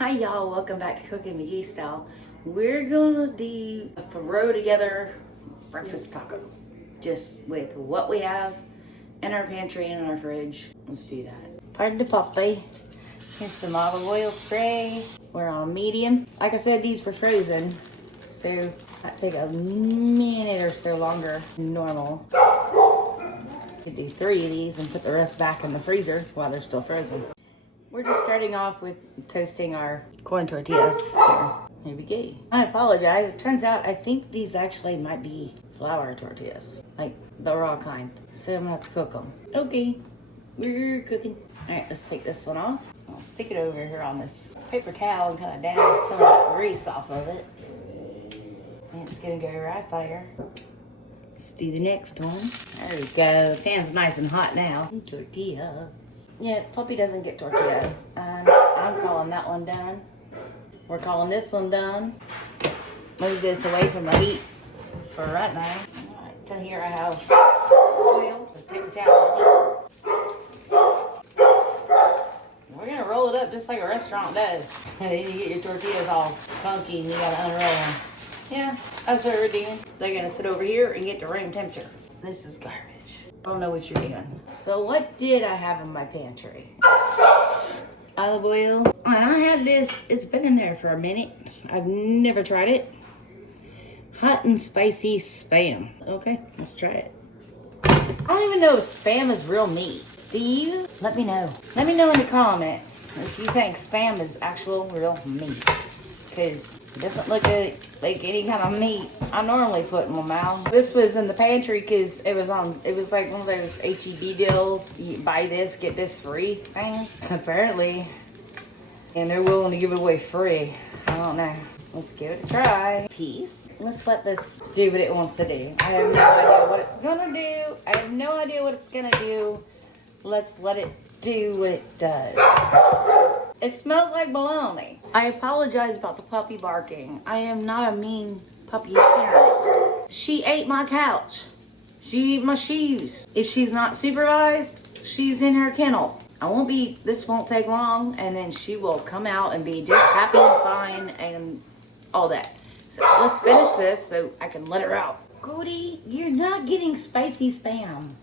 Hi y'all, welcome back to Cooking McGee Style. We're gonna do a throw together breakfast taco. Just with what we have in our pantry and in our fridge. Let's do that. Pardon the puppy. Here's some olive oil spray. We're on medium. Like I said, these were frozen, so that take a minute or so longer than normal. Could do 3 of these and put the rest back in the freezer while they're still frozen. We're just starting off with toasting our corn tortillas. Here we go. I apologize. It turns out I think these actually might be flour tortillas, like the raw kind. So I'm gonna have to cook them. Okay, we're cooking. All right, let's take this one off. I'll stick it over here on this paper towel and kind of dab some of that grease off of it. And it's gonna go right there. Let's do the next one. There we go. The pan's nice and hot now. Tortillas. Yeah, Puppy doesn't get tortillas. And I'm calling that one done. We're calling this one done. Move this away from the heat for right now. Alright, so here I have oil with paper towel. We're gonna roll it up just like a restaurant does. And then you get your tortillas all funky and you gotta unroll them. Yeah, that's what we're doing. They're gonna sit over here and get to room temperature. This is garbage. I don't know what you're doing. So what did I have in my pantry? Olive oil. And I had this, it's been in there for a minute. I've never tried it. Hot and spicy Spam. Okay, let's try it. I don't even know if Spam is real meat. Do you? Let me know. Let me know in the comments if you think Spam is actual real meat. Because it doesn't look like any kind of meat I normally put in my mouth. This was in the pantry because it was like one of those HEB deals. You buy this, get this free thing. Apparently. And they're willing to give it away free. I don't know. Let's give it a try. Peace. Let's let this do what it wants to do. I have no idea what it's gonna do. I have no idea what it's gonna do. Let's let it do what it does. It smells like bologna. I apologize about the puppy barking. I am not a mean puppy parent. She ate my couch. She ate my shoes. If she's not supervised, she's in her kennel. This won't take long, and then she will come out and be just happy and fine and all that. So let's finish this so I can let her out. Cody, you're not getting spicy Spam.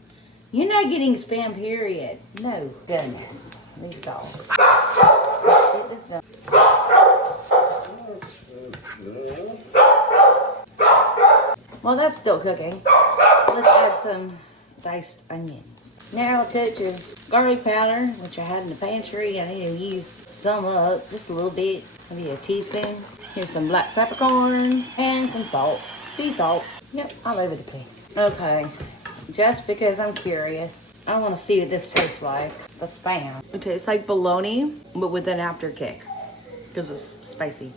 You're not getting Spam, period. No, goodness. These dogs. Let's get this done. Well, that's still cooking. Let's add some diced onions. Now a touch of garlic powder, which I had in the pantry. I need to use some up, just a little bit, maybe a teaspoon. Here's some black peppercorns and some salt, sea salt. Yep, all over the place. Okay, just because I'm curious, I want to see what this tastes like. The Spam. It tastes like bologna, but with an after kick, because it's spicy.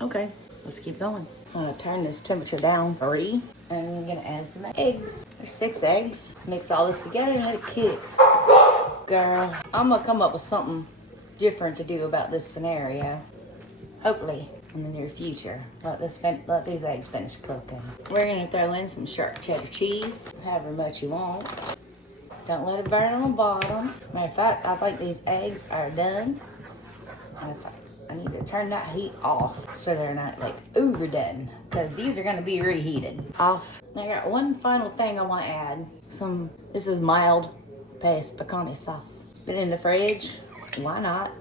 Okay, let's keep going. I'm gonna turn this temperature down 3, and I'm gonna add some eggs. There's 6 eggs. Mix all this together and let it cook. Girl, I'm gonna come up with something different to do about this scenario. Hopefully, in the near future. Let these eggs finish cooking. We're gonna throw in some sharp cheddar cheese, however much you want. Don't let it burn on the bottom. Matter of fact, I think these eggs are done. I need to turn that heat off so they're not like overdone, because these are gonna be reheated. Off. Now I got one final thing I want to add. This is mild paste pecani sauce. Been in the fridge. Why not?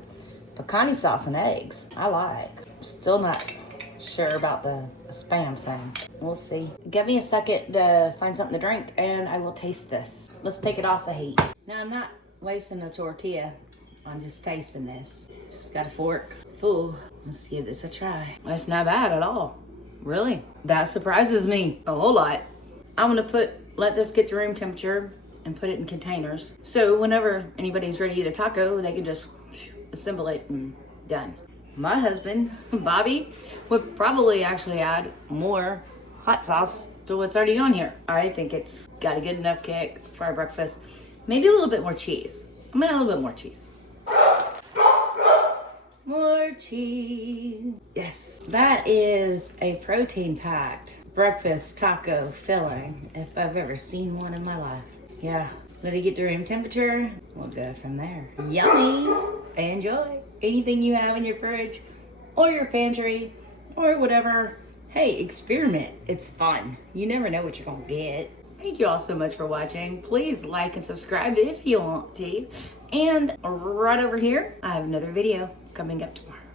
Pecani sauce and eggs. I like. Still not sure about the Spam thing. We'll see. Give me a second to find something to drink and I will taste this. Let's take it off the heat. Now I'm not wasting a tortilla on just tasting this. Just got a fork full. Let's give this a try. It's not bad at all. Really? That surprises me a whole lot. I'm gonna let this get to room temperature and put it in containers. So whenever anybody's ready to eat a taco, they can just assemble it and done. My husband, Bobby, would probably actually add more hot sauce to what's already on here. I think it's got a good enough kick for our breakfast. Maybe a little bit more cheese. I'm gonna add a little bit more cheese. More cheese. Yes, that is a protein-packed breakfast taco filling if I've ever seen one in my life. Yeah, let it get to room temperature. We'll go from there. Yummy. Enjoy. anything you have in your fridge or your pantry or whatever. Hey, experiment. It's fun. You never know what you're gonna get. Thank you all so much for watching. Please like and subscribe if you want to. And right over here, I have another video coming up tomorrow.